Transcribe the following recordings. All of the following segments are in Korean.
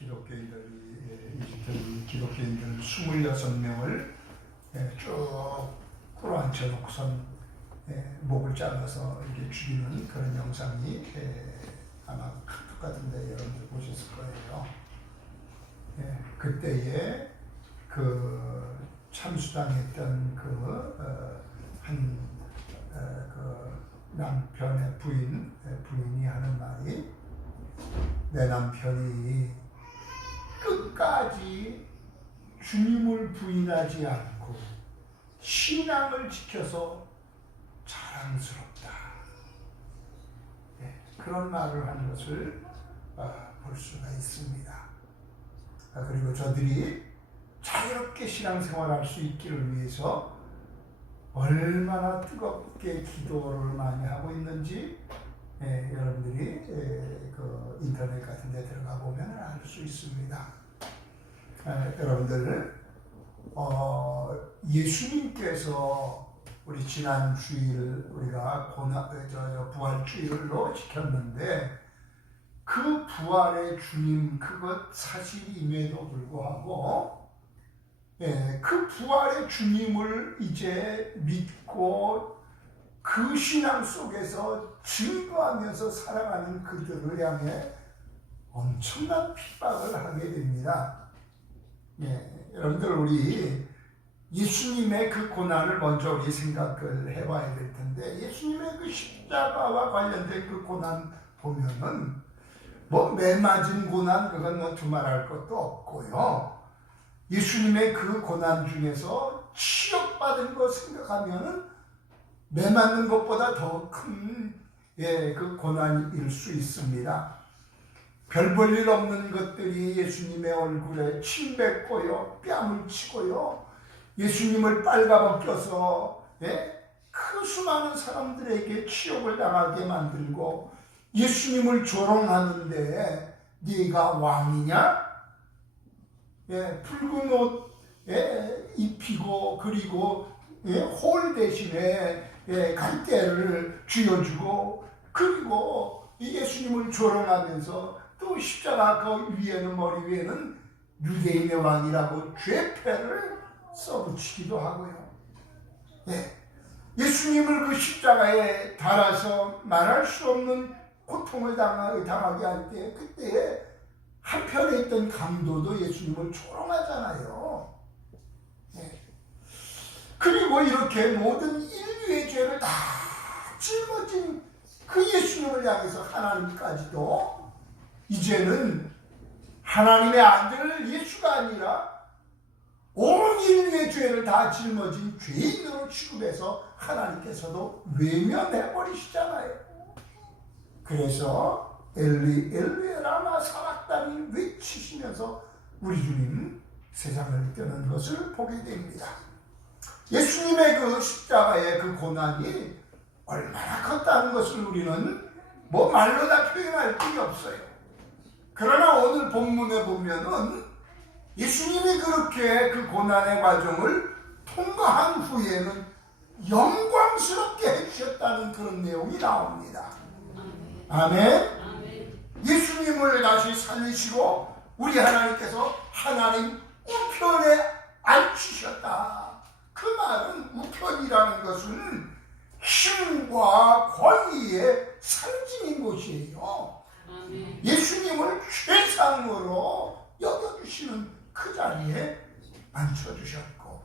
이집트 기독교인들 26명을 쭉 끌어앉혀 놓고선 목을 잘라서 이렇게 죽이는 그런 영상이 아마 카톡 같은데 여러분들 보셨을 거예요. 그때에 그 참수당했던 그 남편의 부인이 하는 말이, 내 남편이 끝까지 주님을 부인하지 않고 신앙을 지켜서 자랑스럽다. 그런 말을 하는 것을 볼 수가 있습니다. 그리고 저들이 자유롭게 신앙생활할 수 있기를 위해서 얼마나 뜨겁게 기도를 많이 하고 있는지 여러분들이 그 인터넷 같은 데 들어가 보면 알 수 있습니다. 여러분들 예수님께서 우리 지난 주일 우리가 부활주일로 지켰는데, 그 부활의 주님 그것 사실임에도 불구하고 그 부활의 주님을 이제 믿고 그 신앙 속에서 증거하면서 살아가는 그들을 향해 엄청난 핍박을 하게 됩니다. 여러분들, 우리 예수님의 그 고난을 먼저 우리 생각을 해봐야 될 텐데, 예수님의 그 십자가와 관련된 그 고난 보면은 매 맞은 고난, 그건 두말할 것도 없고요. 예수님의 그 고난 중에서 치욕받은 거 생각하면은 매 맞는 것보다 더 큰 그 고난일 수 있습니다. 별 볼 일 없는 것들이 예수님의 얼굴에 침 뱉고요, 뺨을 치고요, 예수님을 빨가벗겨서 그 수많은 사람들에게 치욕을 당하게 만들고, 예수님을 조롱하는데 네가 왕이냐? 붉은 옷 입히고, 그리고 홀 대신에 갈대를 쥐어주고, 그리고 예수님을 조롱하면서 또 십자가 그 위에는, 머리 위에는 유대인의 왕이라고 죄패를 써붙이기도 하고요. 예수님을 그 십자가에 달아서 말할 수 없는 고통을 당하게 할 때, 그때에 한편에 있던 강도도 예수님을 조롱하잖아요. 그리고 이렇게 모든 인류의 죄를 다 짊어진 그 예수님을 향해서 하나님까지도 이제는 하나님의 아들 예수가 아니라 온 인류의 죄를 다 짊어진 죄인으로 취급해서 하나님께서도 외면해버리시잖아요. 그래서 엘리 엘리 라마 사박다니 외치시면서 우리 주님 세상을 떠난 것을 보게 됩니다. 예수님의 그 십자가의 그 고난이 얼마나 컸다는 것을 우리는 말로 다 표현할 길이 없어요. 그러나 오늘 본문에 보면은 예수님이 그렇게 그 고난의 과정을 통과한 후에는 영광스럽게 해주셨다는 그런 내용이 나옵니다. 아멘. 예수님을 다시 살리시고 우리 하나님께서 하나님 우편에 앉히셨다. 그 말은 우편이라는 것은 힘과 권위의 상징인 것이에요. 예수님을 최상으로 여겨주시는 그 자리에 앉혀주셨고,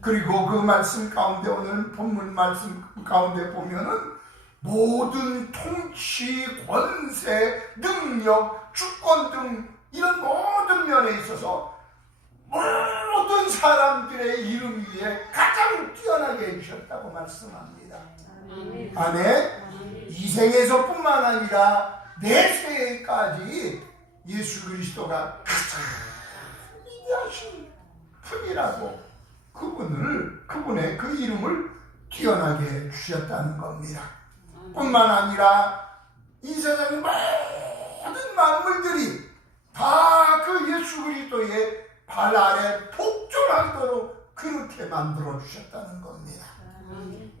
그리고 그 말씀 가운데, 오늘 본문 말씀 가운데 보면은 모든 통치, 권세, 능력, 주권 등 이런 모든 면에 있어서 모든 사람들의 이름 위에 가장 뛰어나게 해주셨다고 말씀합니다. 아멘. 이 생에서뿐만 아니라 내세까지 예수 그리스도가 가장 위대하신 분이라고 그분의 그 이름을 뛰어나게 해주셨다는 겁니다. 뿐만 아니라 이 세상의 모든 만물들이 다 그 예수 그리스도의 발 아래 복종하도록 그렇게 만들어 주셨다는 겁니다.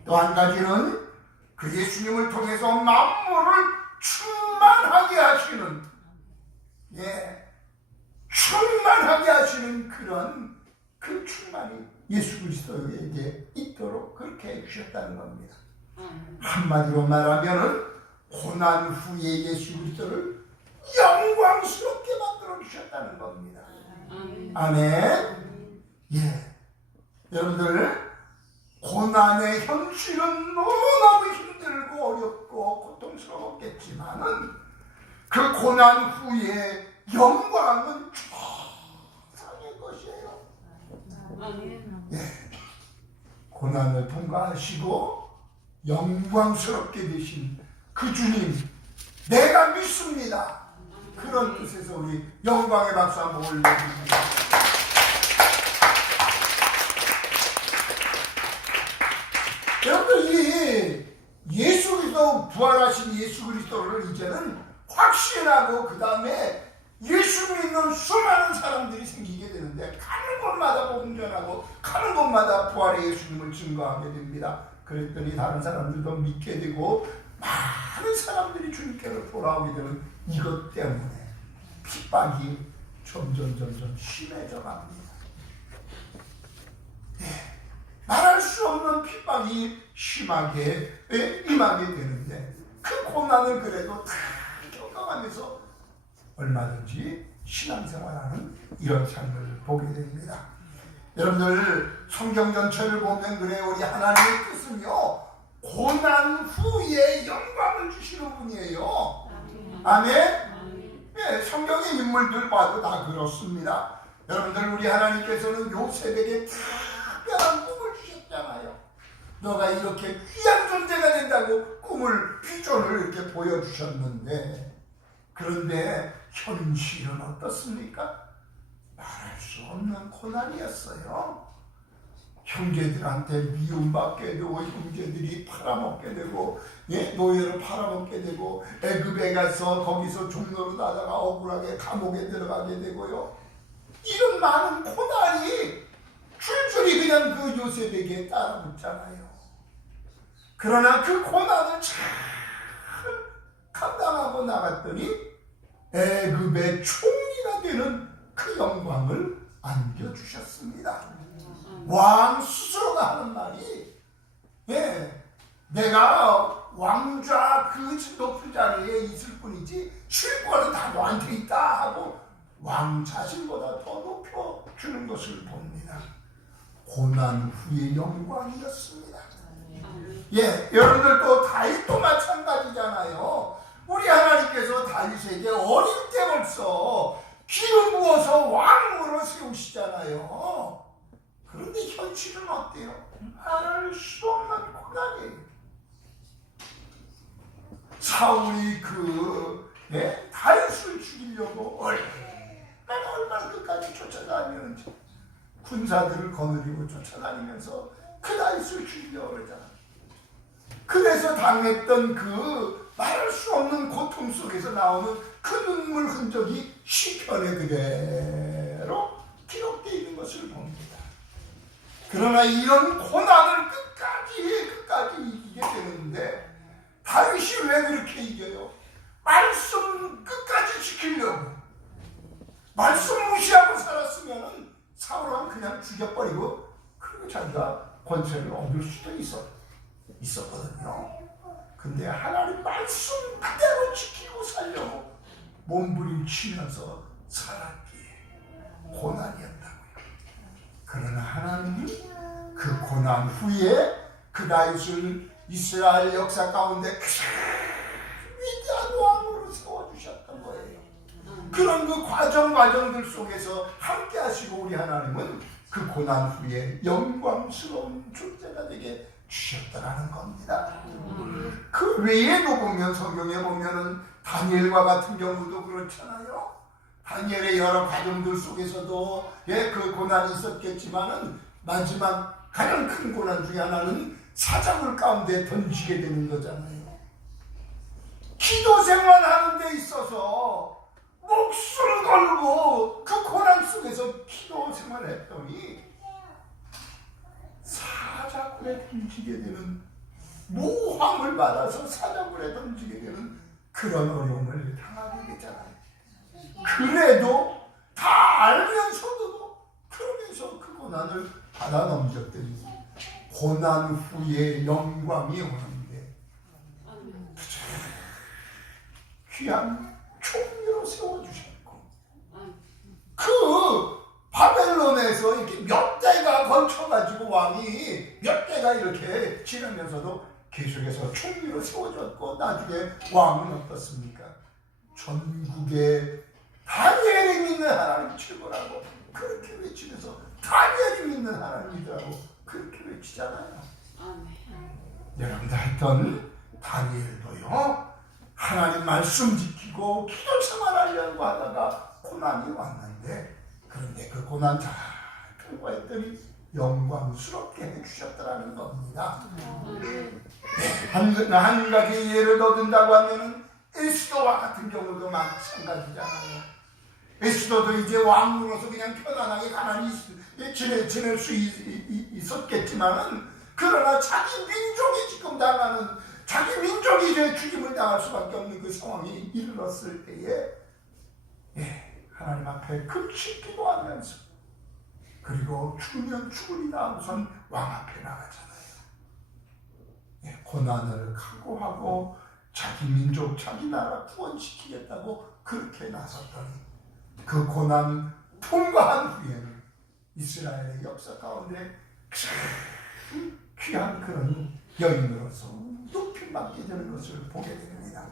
또 한 가지는 그 예수님을 통해서 만물을 충만하게 하시는 되는 그런 그 충만이 예수 그리스도에게 있도록 그렇게 해주셨다는 겁니다. 한마디로 말하면은 고난 후에 예수 그리스도를 영광스럽게 만들어 주셨다는 겁니다. 아멘. 예, 여러분들 고난의 현실은 너무너무 힘들고 어렵고 고통스러웠겠지만은 그 고난 후에 영광은 최상의 것이에요. 예, 고난을 통과하시고 영광스럽게 되신 그 주님 내가 믿습니다. 그런 뜻에서 우리 영광의 박수 한번 올려드립니다. 여러분들 이 예수 그리스도 부활하신 예수 그리스도를 이제는 확신하고 그 다음에 예수 믿는 수많은 사람들이 생기게 되는데 가는 곳마다 복음 전하고 가는 곳마다 부활의 예수님을 증거하게 됩니다. 그랬더니 다른 사람들도 믿게 되고 많은 사람들이 주님께로 돌아오게 되는 이것 때문에 핍박이 점점 심해져 갑니다. 네, 말할 수 없는 핍박이 심하게 임하게 되는데 그 고난을 그래도 다 겪어가면서 얼마든지 신앙생활하는 이런 삶을 보게 됩니다. 여러분들 성경 전체를 보면 그래 우리 하나님의 뜻은요 고난 후에 영광을 주시는 분이에요. 아멘. 네, 성경의 인물들 봐도 다 그렇습니다. 여러분들 우리 하나님께서는 요셉에게 특별한 꿈을 주셨잖아요. 너가 이렇게 귀한 존재가 된다고 꿈을 비전을 이렇게 보여주셨는데 그런데 현실은 어떻습니까? 말할 수 없는 고난이었어요. 형제들한테 미움받게 되고 형제들이 팔아먹게 되고 노예로 팔아먹게 되고 애굽에 가서 거기서 종로로 나다가 억울하게 감옥에 들어가게 되고요. 이런 많은 고난이 줄줄이 그냥 그 요셉에게 따라붙잖아요. 그러나 그 고난을 잘 감당하고 나갔더니 애굽의 총리가 되는 그 영광을 안겨주셨습니다. 왕 스스로가 하는 말이 내가 왕좌 그 높은 자리에 있을 뿐이지 실권은 다 너한테 있다 하고 왕 자신보다 더 높여주는 것을 봅니다. 고난 후의 영광이었습니다. 예, 여러분들도 다윗도 마찬가지잖아요. 우리 하나님께서 다윗에게 어릴 때 벌써 기름 부어서 왕으로 세우시잖아요. 그런데 현실은 어때요? 말할 수 없는 고난이에요. 사울이 다윗을 죽이려고 얼마나 끝까지 쫓아다니는지 군사들을 거느리고 쫓아다니면서 그 다윗을 죽이려고 그러잖아요. 그래서 당했던 그 말할 수 없는 고통 속에서 나오는 그 눈물 흔적이 시편에 그대로 기록되어 있는 것을 봅니다. 그러나 이런 고난을 끝까지 이기게 되는데 다윗이 왜 그렇게 이겨요? 말씀 끝까지 지키려고. 말씀 무시하고 살았으면 사울은 그냥 죽여버리고 그리고 자기가 권세를 얻을 수도 있었거든요. 근데 하나님 말씀 그대로 지키고 살려고 몸부림치면서 살았기에 고난이었다고요. 그러나 하나님은 그 고난 후에 그 다윗을 이스라엘 역사 가운데 위대한 왕으로 세워주셨던 거예요. 그런 그 과정들 속에서 함께 하시고 우리 하나님은 그 고난 후에 영광스러운 존재가 되게 주셨다라는 겁니다. 그 외에도 보면 성경에 보면은 다니엘과 같은 경우도 그렇잖아요. 다니엘의 여러 과정들 속에서도 그 고난이 있었겠지만은 마지막 가장 큰 고난 중에 하나는 사자굴 가운데 던지게 되는 거잖아요. 기도 생활하는 데 있어서 목숨을 걸고 그 고난 속에서 기도 생활했더니 사자굴에 던지게 되는 모함을 받아서 사자굴에 던지게 되는 그런 어려움을 당하게 되잖아요. 그래도 다 알면서도 받아 넘겼더니 고난 후에 영광이 오는데 귀한 총리로 세워주셨고, 그 바벨론에서 이렇게 몇 대가 걸쳐가지고 왕이 몇 대가 이렇게 지나면서도 계속해서 총리로 세워졌고, 나중에 왕은 어떻습니까? 전국에 다니엘이 믿는 하나님 최고라고 그렇게 외치면서 다니엘이 믿는 하나님이라고 그렇게 외치잖아요. 여러분들 하여튼 다니엘도요, 하나님 말씀 지키고 기도 생활하려고 하다가 고난이 왔는데, 그런데 그 고난 잘 통과했더니 영광스럽게 해주셨다라는 겁니다. 한 가지 예를 더 든다고 하면은 에스더와 같은 경우도 마찬가지잖아요. 에스더도 이제 왕으로서 그냥 편안하게 가만히 지낼 수 있었겠지만은, 그러나 자기 민족이 지금 당하는, 자기 민족이 이제 죽임을 당할 수밖에 없는 그 상황에 이르렀을 때에 하나님 앞에 금식 기도하면서, 그리고 죽으면 죽으리라 우선 왕 앞에 나가잖아요. 고난을 각오하고 자기 민족, 자기 나라 구원시키겠다고 그렇게 나섰더니, 그 고난 통과한 후에는 이스라엘의 역사 가운데 귀한 그런 여인으로서 높임받게 되는 것을 보게 됩니다.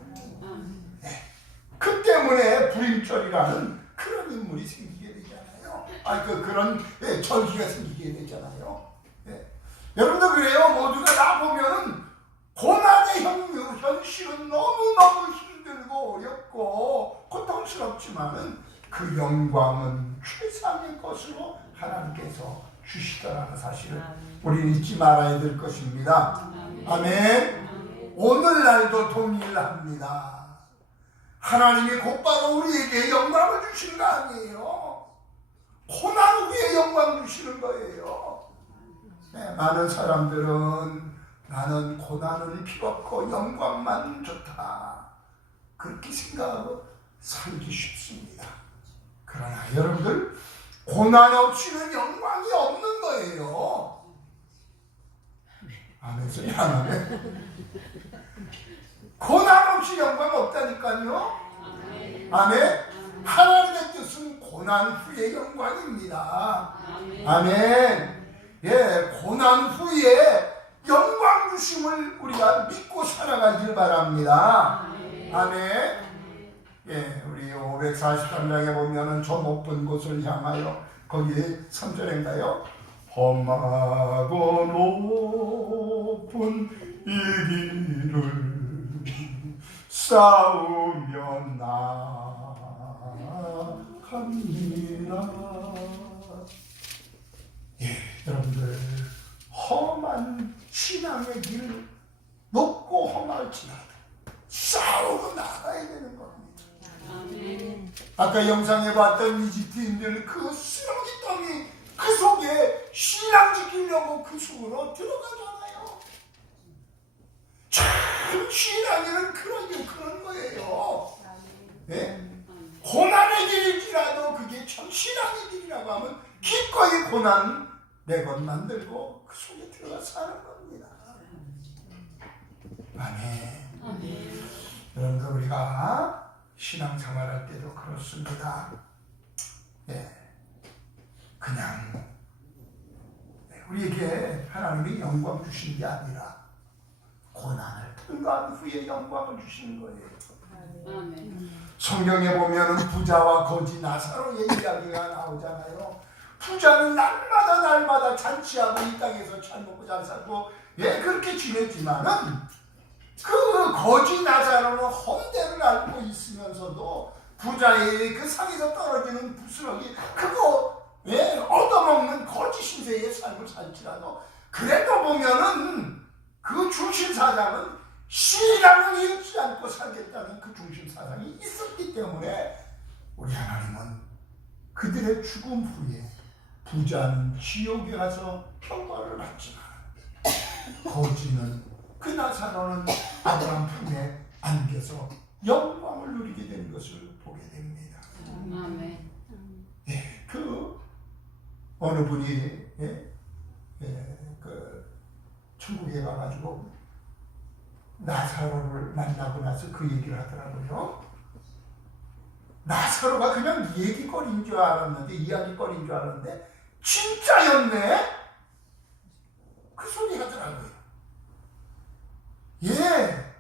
그 때문에 불임절이라는 그런 인물이 생기게 되잖아요. 그런 절기가 생기게 되잖아요. 여러분도 그래요. 모두가 다 보면은 고난의 현실은 너무너무 힘들고 어렵고 고통스럽지만은 그 영광은 최상의 것으로 하나님께서 주시더라는 사실을 우리는 잊지 말아야 될 것입니다. 아멘. 오늘날도 동일합니다. 하나님이 곧바로 우리에게 영광을 주시는 거 아니에요. 고난 후에 영광 주시는 거예요. 많은 사람들은 나는 고난은 필요 없고 영광만 좋다, 그렇게 생각하고 살기 쉽습니다. 그러나 여러분들, 고난 없이는 영광이 없는 거예요. 아멘 소리 안 하네. 고난 없이 영광 없다니까요. 아멘. 하나님의 뜻은 고난 후의 영광입니다. 아멘. 고난 후에 영광 주심을 우리가 믿고 살아가길 바랍니다. 아멘. 우리 543장에 보면은 저 높은 곳을 향하여, 거기 3절인가요? 험하고 높은 이 길을 싸우며 나갑니다. 여러분들, 험한 신앙의 길, 높고 험할지라도 싸우고 나가야 되는 겁니다. 아멘. 아까 영상에 봤던 이집트인들, 그 쓰러기 더미 그 속에 신앙 지키려고 그 속으로 들어가잖아요. 참 신앙에는 그런 거예요. 고난의 길일지라도 그게 참 신앙의 길이라고 하면 기꺼이 고난 내건 만들고 그 속에 들어가 사는 겁니다. 아멘. 여러분들, 우리가 신앙생활할 때도 그렇습니다. 그냥 우리에게 하나님이 영광 주신 게 아니라 고난을 통과한 후에 영광을 주시는 거예요. 성경에 보면 부자와 거지 나사로의 이야기가 나오잖아요. 부자는 날마다 잔치하고 이 땅에서 잘 먹고 잘 살고 그렇게 지냈지만은, 그 거지 나사로는 헌대를 앓고 있으면서도 부자의 그 상에서 떨어지는 부스러기 그거 얻어먹는 거지 신세의 삶을 살지라도, 그래도 보면은 그 중심사상은 신앙을 잃지 않고 살겠다는 그 중심사상이 있었기 때문에 우리 하나님은 그들의 죽음 후에 부자는 지옥에 가서 평화를 받지만 거지는, 그 나사로는 아브라함 품에 안겨서 영광을 누리게 된 것을 보게 됩니다. 아멘. 그 어느 분이 나사로를 만나고 나서 그 얘기를 하더라고요. 나사로가 그냥 얘기거리인 줄 알았는데, 이야기거리인 줄 알았는데 진짜였네? 그 소리 하더라고요. 예.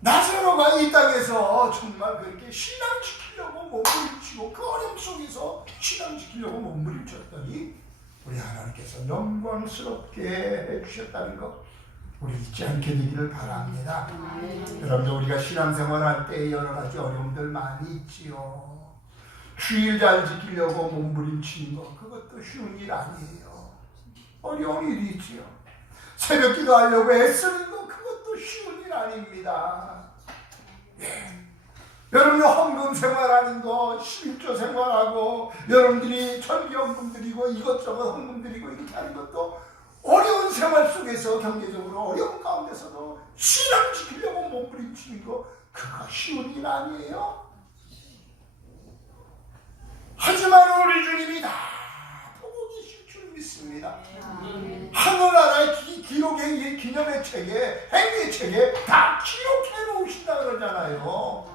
나사로가 이 땅에서 정말 그렇게 신앙 지키려고 몸부림치고 그 어려움 속에서 신앙 지키려고 몸부림쳤더니 우리 하나님께서 영광스럽게 해주셨다는 것 우리 잊지 않게 되기를 바랍니다. 여러분들 우리가 신앙생활할 때 여러 가지 어려움들 많이 있지요. 주일 잘 지키려고 몸부림치는 것 그것도 쉬운 일 아니에요. 어려운 일이 있지요. 새벽 기도하려고 애쓰는 것 그것도 쉬운 일 아닙니다. 예. 여러분이 헌금 생활하는 거, 11조 생활하고 여러분들이 천기헌금 드리고 이것저것 헌금 드리고 이렇게 하는 것도 어려운 생활 속에서 경제적으로 어려운 가운데서도 신앙 지키려고 몸부림치는 거 그거 쉬운 일 아니에요? 하지만 우리 주님이 다 보고 계실 줄 믿습니다. 하늘나라의 기록의 기념의 책에 행위의 책에 다 기록해 놓으신다 그러잖아요.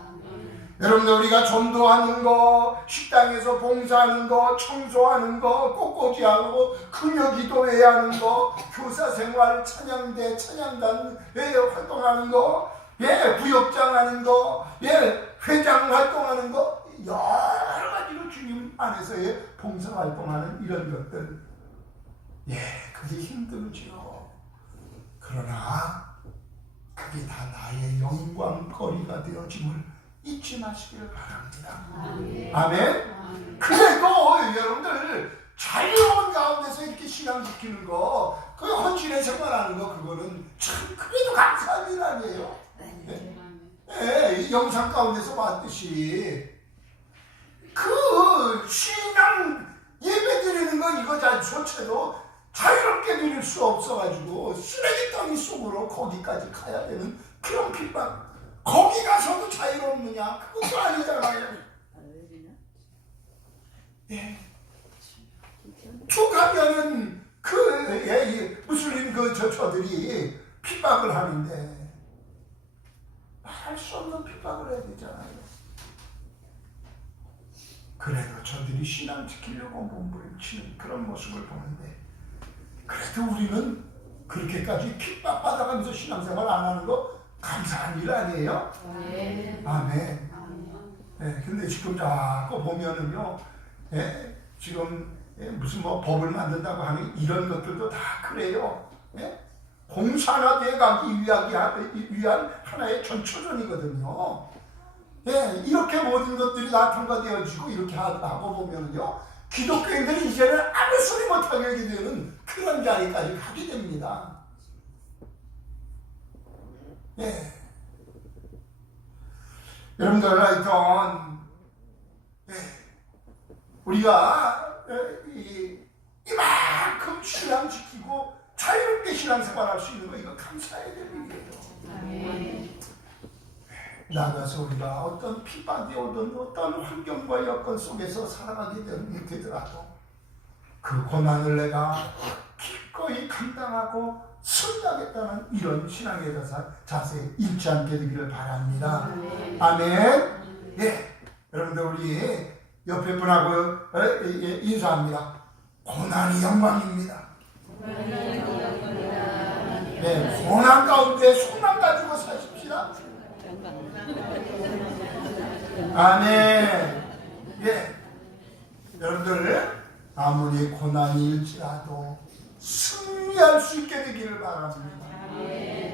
여러분들 우리가 전도하는 거, 식당에서 봉사하는 거, 청소하는 거, 꽃꽂이하고 금요기도회 하는 거, 교사생활, 찬양대, 찬양단에 활동하는 거, 예, 부역장 하는 거, 예, 회장 활동하는 거 여러 가지로 주님 안에서의 봉사활동하는 이런 것들 예, 그게 힘들지요. 그러나 그게 다 나의 영광거리가 되어짐을 잊지 마시길 바랍니다. 아멘. 그래도 여러분들 자유로운 가운데서 이렇게 신앙 지키는 거, 그 헌신의 생활하는 거 그거는 참 그래도 감사한 일 아니에요. 네. 네, 영상 가운데서 봤듯이 그 신앙 예배 드리는 거 이거 자체도 자유롭게 드릴 수 없어가지고 쓰레기덩이 속으로 거기까지 가야 되는 그런 핍박. 거기 가서도 자유롭느냐? 그것도 아니잖아요. 예. 쭉 가면은 예, 무슬림 저들이 핍박을 하는데 말할 수 없는 핍박을 해야 되잖아요. 그래도 저들이 신앙 지키려고 몸부림치는 그런 모습을 보는데 그래도 우리는 그렇게까지 핍박받아가면서 신앙생활 안 하는 거 감사한 일 아니에요? 아멘. 네, 근데 지금 자꾸 보면은요, 예, 지금 예, 무슨 뭐 법을 만든다고 하는 이런 것들도 다 그래요. 예? 공산화되어 가기 위한 하나의 전초전이거든요. 예, 이렇게 모든 것들이 다 통과되어지고 이렇게 하고 보면은요, 기독교인들이 이제는 아무 소리 못하게 하게 되는 그런 자리까지 가게 됩니다. 예. 여러분들 하여튼 예. 우리가 이만큼 신앙 지키고 자유롭게 신앙생활할 수 있는 거 이거 감사해야 되는 일이에요. 나가서 우리가 어떤 핍박이 오든 어떤 환경과 여건 속에서 살아가게 되더라도 그 고난을 내가 기꺼이 감당하고 승리하겠다는 이런 신앙의 자세 잃지 않게 되기를 바랍니다. 아멘. 예, 여러분들 우리 옆에 분하고 인사합니다. 고난이 영광입니다. 네, 고난 가운데 소망 가지고 사십시다. 아멘. 예, 여러분들 아무리 고난일지라도 승리할 수 있게 되기를 바랍니다.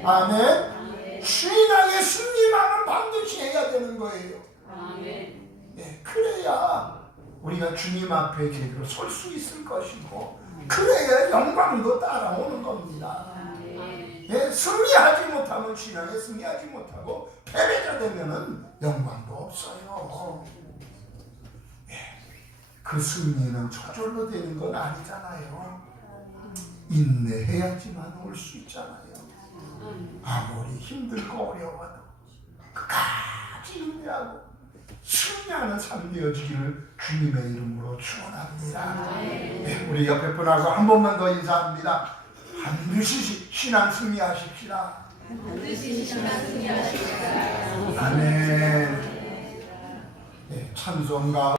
아멘. 신앙의 승리만은 반드시 해야 되는 거예요. 네, 그래야 우리가 주님 앞에 제대로 설 수 있을 것이고 그래야 영광도 따라오는 겁니다. 예, 승리하지 못하면 신앙에 승리하지 못하고 패배자 되면은 영광도 없어요. 예, 그 승리는 저절로 되는 건 아니잖아요. 인내해야지만 올 수 있잖아요. 아무리 힘들고 어려워도 끝까지 인내하고 승리하는 삶 되어지기를 주님의 이름으로 축원합니다. 네, 우리 옆에 분하고 한 번만 더 인사합니다. 반드시 신앙 승리하십시다. 아멘. 네, 찬송가